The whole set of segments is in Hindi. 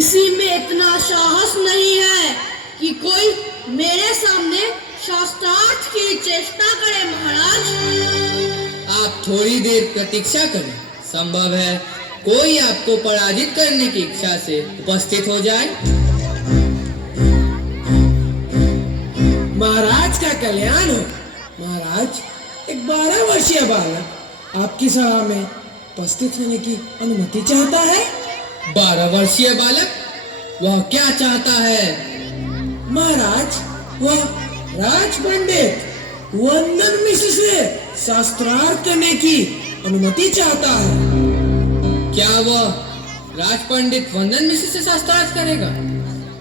किसी में इतना साहस नहीं है कि कोई मेरे सामने शास्त्रार्थ की चेष्टा करे। महाराज, आप थोड़ी देर प्रतीक्षा करें, संभव है कोई आपको पराजित करने की इच्छा से उपस्थित हो जाए। महाराज का कल्याण हो। महाराज, एक 12 वर्षीय बालक आपकी सभा में उपस्थित होने की अनुमति चाहता है। 12 वर्षीय बालक, वह क्या चाहता है? महाराज, वह राज पंडित वंदन मिश्र से शास्त्रार्थ करने की अनुमति चाहता है। क्या वह राज पंडित वंदन मिश्र से शास्त्रार्थ करेगा?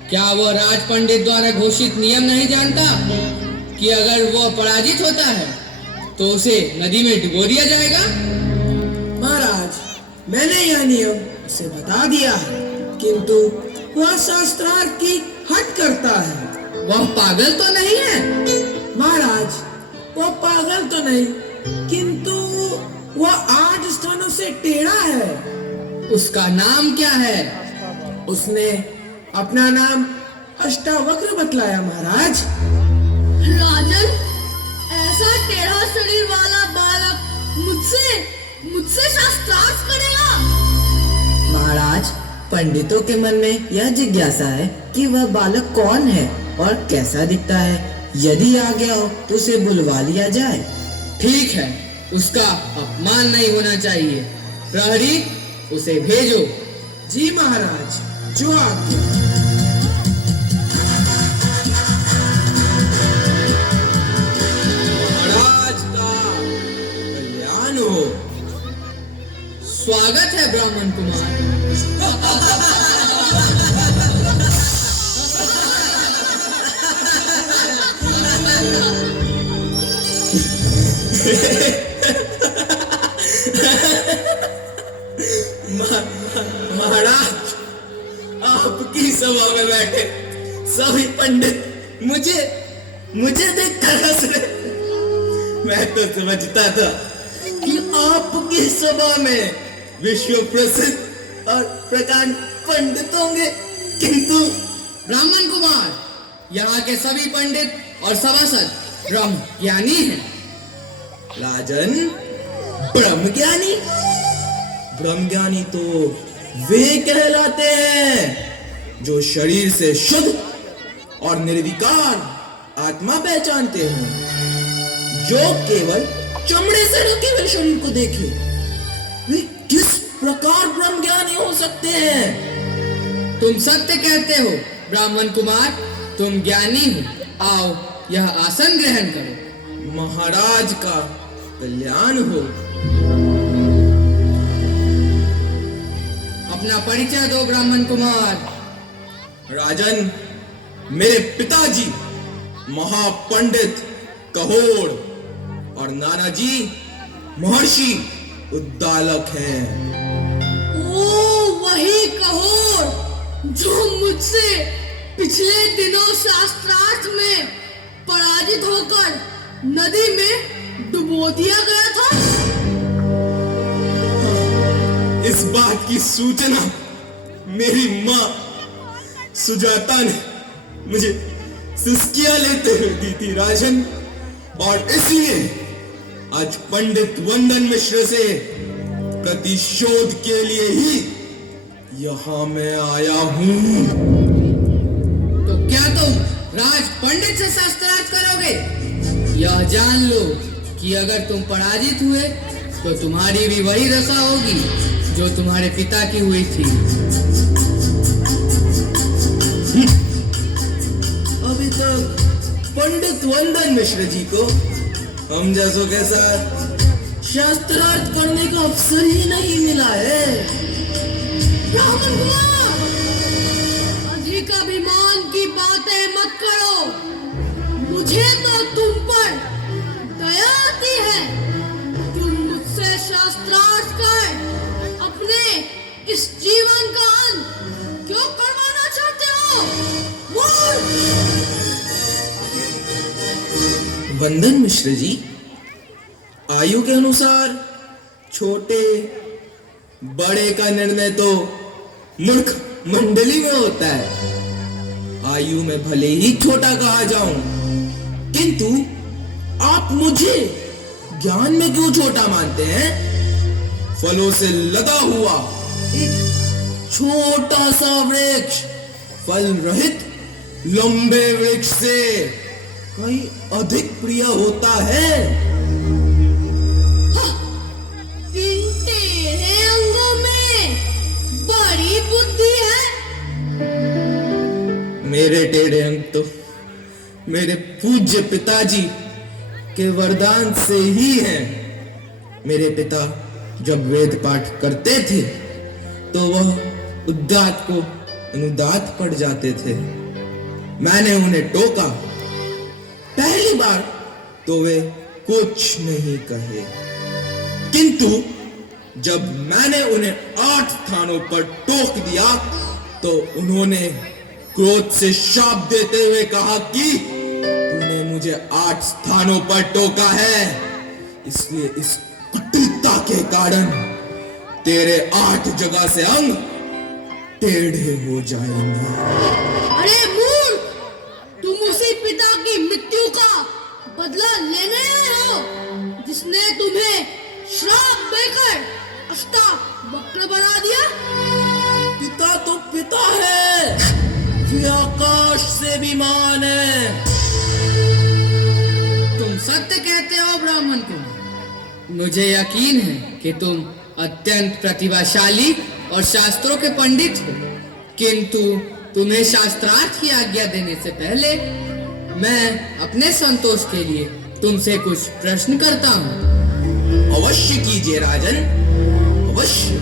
क्या वह राज पंडित द्वारा घोषित नियम नहीं जानता कि अगर वह पराजित होता है तो उसे नदी में डुबो दिया जाएगा? महाराज, मैंने यह नियम उसे बता दिया है, किंतु वह शास्त्रार्थ की हट करता है। वह पागल तो नहीं है? महाराज, वह पागल तो नहीं, किंतु वह 8 स्थानों से टेढ़ा है। उसका नाम क्या है? उसने अपना नाम अष्टावक्र बतलाया। महाराज, राजन, ऐसा टेढ़ा शरीर वाला बालक मुझसे शास्त्रार्थ करेगा? महाराज, पंडितों के मन में यह जिज्ञासा है कि वह बालक कौन है और कैसा दिखता है। यदि आ गया हो तो उसे बुलवा लिया जाए। ठीक है, उसका अपमान नहीं होना चाहिए। प्रहरी, उसे भेजो। जी महाराज, जो आज्ञा। महाराज का कल्याण हो। स्वागत है ब्राह्मण कुमार। महाराज, आपकी सभा में बैठे सभी पंडित मुझे देखकर हंस रहे। मैं तो समझता था कि आपकी सभा में विश्व प्रसिद्ध और प्रकांड पंडित होंगे, किंतु ब्राह्मण कुमार, यहाँ के सभी पंडित और सभासद ब्रह्म ज्ञानी हैं। राजन, ब्रह्म ज्ञानी? ब्रह्म ज्ञानी तो वे कहलाते हैं जो शरीर से शुद्ध और निर्विकार आत्मा पहचानते हैं, जो केवल चमड़े से ढके हुए शरीर को देखे। वे किस प्रकार ब्रह्म ज्ञानी हो सकते हैं? तुम सत्य कहते हो ब्राह्मण कुमार, तुम ज्ञानी हो। आओ, यह आसन ग्रहण करो। महाराज का कल्याण हो। अपना परिचय दो ब्राह्मण कुमार। राजन, मेरे पिताजी महापंडित कहोड़ और नानाजी महर्षि उद्दालक हैं। ओ, वही कहोड़ जो मुझसे पिछले दिनों शास्त्रार्थ में पराजित होकर नदी में डुबो दिया गया था। इस बात की सूचना मेरी माँ सुजाता ने मुझे सिसकियां लेते हुए दी थी राजन, और इसलिए आज पंडित वंदन मिश्र से प्रतिशोध के लिए ही यहाँ मैं आया हूँ। तो क्या तुम राज पंडित से शास्त्रार्थ करोगे? यह जान लो कि अगर तुम पराजित हुए तो तुम्हारी भी वही दशा होगी जो तुम्हारे पिता की हुई थी। अभी तक पंडित वंदन मिश्र जी को हम जैसों के साथ शास्त्रार्थ करने का अवसर ही नहीं मिला है। ब्राह्मण कुमार, अधिक अभिमान की बातें मत करो। मुझे तो तुम पर दया आती है। तुम मुझसे शास्त्रार्थ कर अपने इस जीवन का अंत क्यों करवाना चाहते हो? वंदन मिश्र जी, आयु के अनुसार छोटे बड़े का निर्णय तो मूर्ख मंडली में होता है। आयु में भले ही छोटा कहा जाऊं, किंतु आप मुझे ज्ञान में क्यों छोटा मानते हैं? फलों से लदा हुआ एक छोटा सा वृक्ष फल रहित लंबे वृक्ष से कहीं अधिक प्रिय होता है। इन तेरे अंगों में बड़ी बुद्धि है। मेरे टेढ़े अंग तो मेरे पूज्य पिताजी के वरदान से ही हैं। मेरे पिता जब वेद पाठ करते थे तो वह उदात को अनुदात पढ़ जाते थे। मैंने उन्हें टोका, पहली बार तो वे कुछ नहीं कहे, किंतु जब मैंने उन्हें 8 स्थानों पर टोक दिया तो उन्होंने क्रोध से शाप देते हुए कहा कि तूने मुझे 8 स्थानों पर टोका है, इसलिए इस कुटिलता के कारण तेरे 8 जगह से अंग टेढ़े हो जाएंगे। अरे मूर्ख, तुम उसी पिता की मृत्यु का बदला लेने आए हो जिसने तुम्हें श्राप देकर अष्टावक्र बना दिया। पिता तो पिता है, ये आकाश से भी महान है। तुम सत्य कहते हो ब्राह्मण कुमार। मुझे यकीन है कि तुम अत्यंत प्रतिभाशाली और शास्त्रों के पंडित हो, किंतु तुम्हें शास्त्रार्थ की आज्ञा देने से पहले मैं अपने संतोष के लिए तुमसे कुछ प्रश्न करता हूँ। अवश्य कीजिए राजन, अवश्य।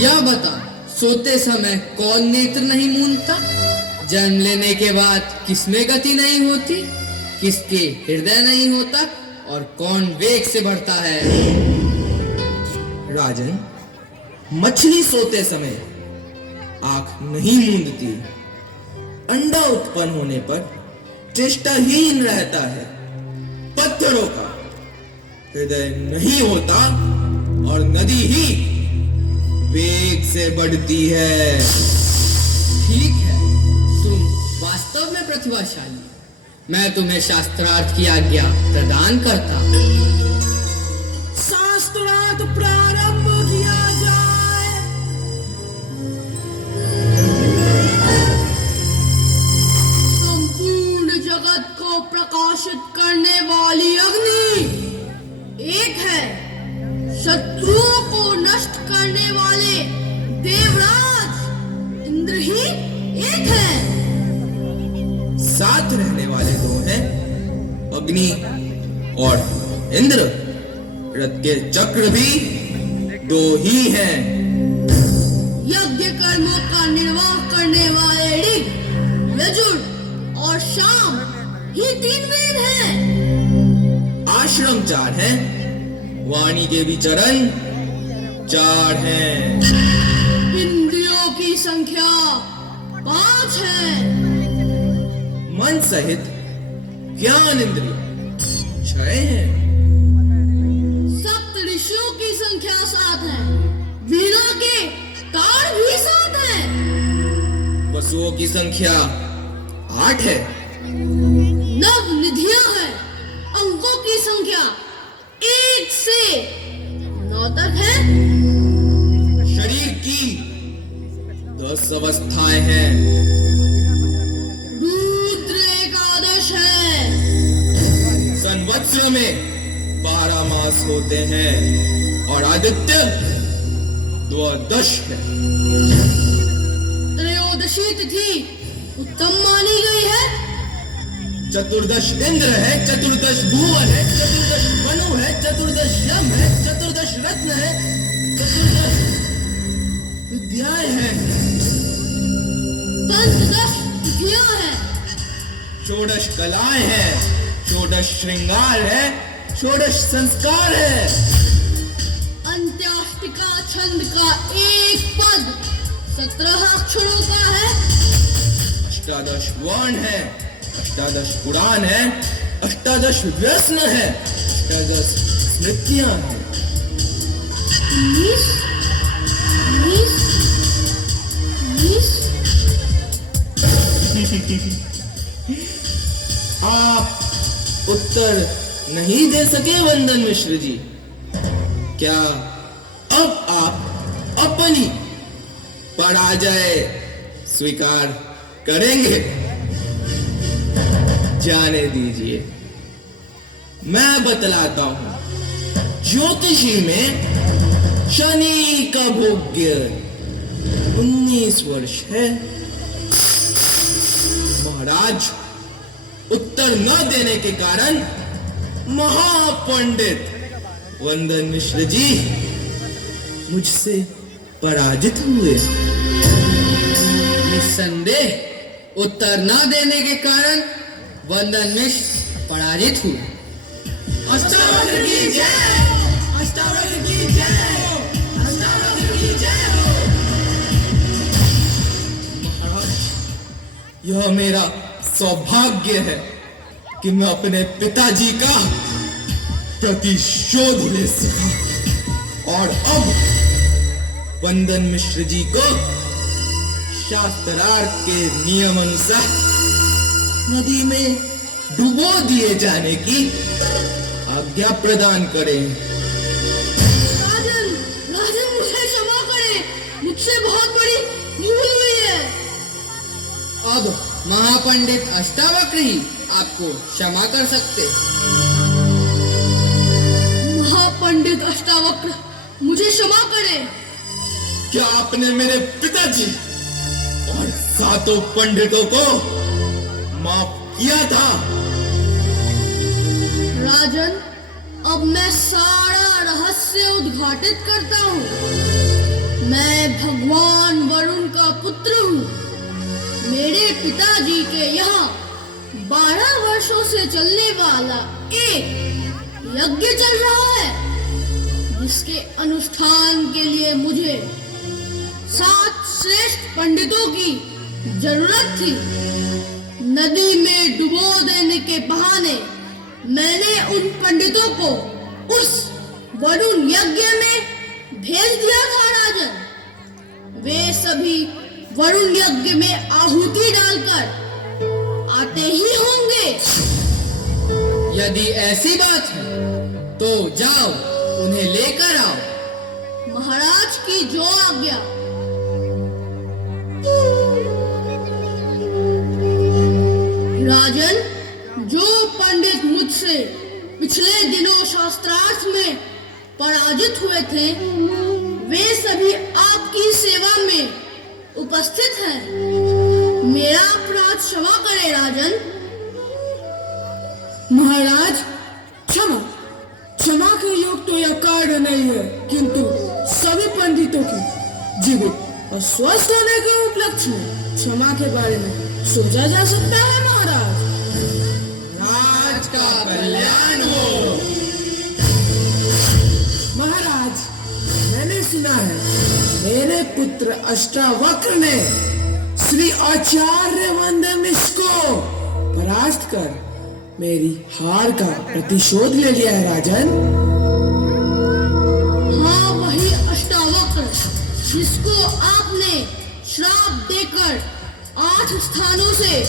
यह बता, सोते समय कौन नेत्र नहीं मूंदता? जन्म लेने के बाद किसमें गति नहीं होती? किसके हृदय नहीं होता? और कौन वेग से बढ़ता है? राजन, मछली सोते समय आंख नहीं मूंदती। अंडा उत्पन्न होने पर चेष्टाहीन रहता है। पत्थरों का हृदय नहीं होता और नदी ही वेग से बढ़ती है। ठीक है, तुम वास्तव में प्रतिभाशाली। मैं तुम्हें शास्त्रार्थ की आज्ञा प्रदान करता हूँ। शास्त्रार्थ प्रारंभ किया जाए। संपूर्ण जगत को प्रकाशित करने वाली अग्नि एक है, शत्रुओं को नष्ट करने वाले देवराज इंद्र ही एक है। साथ रहने वाले 2 हैं, अग्नि और इंद्र। रथ के चक्र भी 2 ही हैं। यज्ञ कर्मों का निर्वाह करने वाले ऋग, यजुर और शाम ही 3 वेद हैं। आश्रम 4 हैं, वाणी के भी चरण 4 हैं। इंद्रियों की संख्या 5 है। मन सहित ज्ञान इंद्रिय 6 हैं। सप्त ऋषियों की संख्या 7 है। वीणा के तार भी 7 हैं। वसुओं की संख्या 8 है। नव निधियां है। अंकों की संख्या 1 से 9 तक है। शरीर की 10 अवस्थाएं हैं। रुद्र एकादश है। संवत्सर में 12 मास होते हैं और आदित्य 12 है। त्रयोदशी तिथि उत्तम मानी गई है। चतुर्दश इंद्र है, चतुर्दश भुवन है, चतुर्दश मनु है, चतुर्दश यम है, चतुर्दश रत्न है, चतुर्दश विद्याएं हैं, पंचदश तिथियां हैं। षोडश कलाएं हैं, षोडश श्रृंगार है, षोडश संस्कार है। अंत्याष्टिका छंद का एक पद 17 अक्षरों का है। अष्टादश वर्ण है, अष्टादश पुराण है, अष्टादश व्यसन है, अष्टादश स्मृतियां हैं। 19 आप उत्तर नहीं दे सके वंदन मिश्र जी। क्या अब आप अपनी पराजय स्वीकार करेंगे? जाने दीजिए, मैं बतलाता हूं। ज्योतिषी में शनि का भोग्य 19 वर्ष है। महाराज, उत्तर न देने के कारण महापंडित वंदन मिश्र जी मुझसे पराजित हुए। निस्संदेह उत्तर न देने के कारण वंदन मिश्र पराजित हुए। अष्टावक्र की जय, अष्टावक्र की जय, अष्टावक्र की जय हो। महाराज, यह मेरा सौभाग्य है कि मैं अपने पिताजी का प्रतिशोध ले सका और अब वंदन मिश्र जी को शास्त्रार्थ के नियम अनुसार नदी में डुबो दिए जाने की आज्ञा प्रदान करें। राजन, राजन मुझे क्षमा करें, मुझसे बहुत बड़ी भूल हुई है। अब महापंडित अष्टावक्र ही आपको क्षमा कर सकते। महापंडित अष्टावक्र मुझे क्षमा करें। क्या आपने मेरे पिताजी और सातों पंडितों को माफ किया था? राजन, अब मैं सारा रहस्य उद्घाटित करता हूँ। मैं भगवान वरुण का पुत्र हूँ। मेरे पिताजी के यहाँ 12 वर्षों से चलने वाला एक यज्ञ चल रहा है, जिसके अनुष्ठान के लिए मुझे 7 श्रेष्ठ पंडितों की जरूरत थी। नदी में डुबो देने के बहाने मैंने उन पंडितों को उस वरुण यज्ञ में भेज दिया था। राजन, वे सभी वरुण यज्ञ में आहुति डालकर आते ही होंगे। यदि ऐसी बात है तो जाओ, उन्हें लेकर आओ। महाराज की जो आज्ञा। राजन, जो पंडित मुझसे पिछले दिनों शास्त्रार्थ में पराजित हुए थे, वे सभी आपकी सेवा में उपस्थित हैं। मेरा अपराध क्षमा करें राजन। महाराज, क्षमा क्षमा के योग तो यह कार्य नहीं है, किंतु सभी पंडितों की जीवित और स्वस्थ होने के उपलक्ष्य में क्षमा के बारे में सोचा जा सकता है। महाराज, राज का कल्याण हो। महाराज, मैंने सुना है मेरे पुत्र अष्टावक्र ने श्री आचार्य वंदन मिश्र को परास्त कर मेरी हार का प्रतिशोध ले लिया है। राजन, हाँ, वही अष्टावक्र जिसको आपने श्राप देकर 8 स्थानों से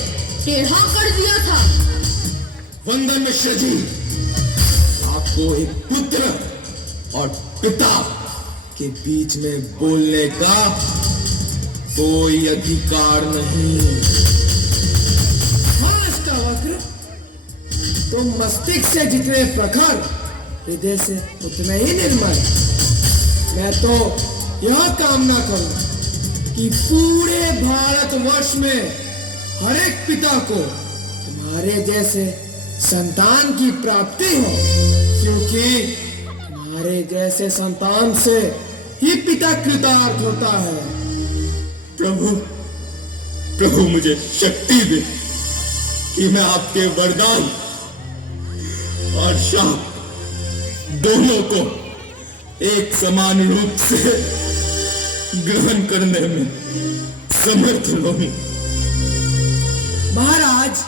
टेढ़ा कर दिया था। वंदन मिश्र जी, आपको एक पुत्र और पिता के बीच में बोलने का कोई अधिकार नहीं। हाँ अष्टावक्र, तुम मस्तिष्क से जितने प्रखर, हृदय से उतने ही निर्मल। मैं तो यह कामना करूं कि पूरे भारतवर्ष में हर एक पिता को तुम्हारे जैसे संतान की प्राप्ति हो, क्योंकि तुम्हारे जैसे संतान से ही पिता कृतार्थ होता है। प्रभु, प्रभु मुझे शक्ति दे कि मैं आपके वरदान और शाप दोनों को एक समान रूप से ग्रहण करने में समर्थ रहूं। महाराज,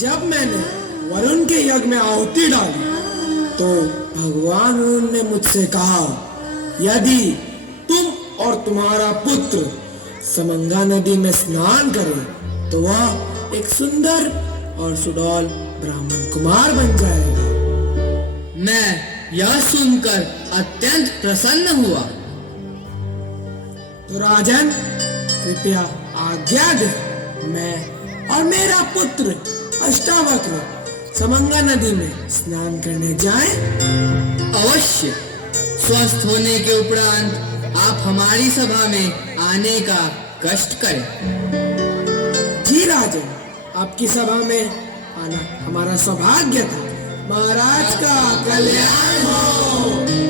जब मैंने वरुण के यज्ञ में आहुति डाली तो भगवान वरुण ने मुझसे कहा, यदि तुम और तुम्हारा पुत्र समंगा नदी में स्नान करे तो वह एक सुंदर और सुडौल ब्राह्मण कुमार बन जाएगा। मैं यह सुनकर अत्यंत प्रसन्न हुआ। तो राजन, कृपया आज्ञा दे, मैं और मेरा पुत्र अष्टावक्र समंगा नदी में स्नान करने जाएं। अवश्य। स्वस्थ होने के उपरांत आप हमारी सभा में आने का कष्ट करें। जी राजन, आपकी सभा में आना हमारा सौभाग्य था। महाराज का कल्याण हो।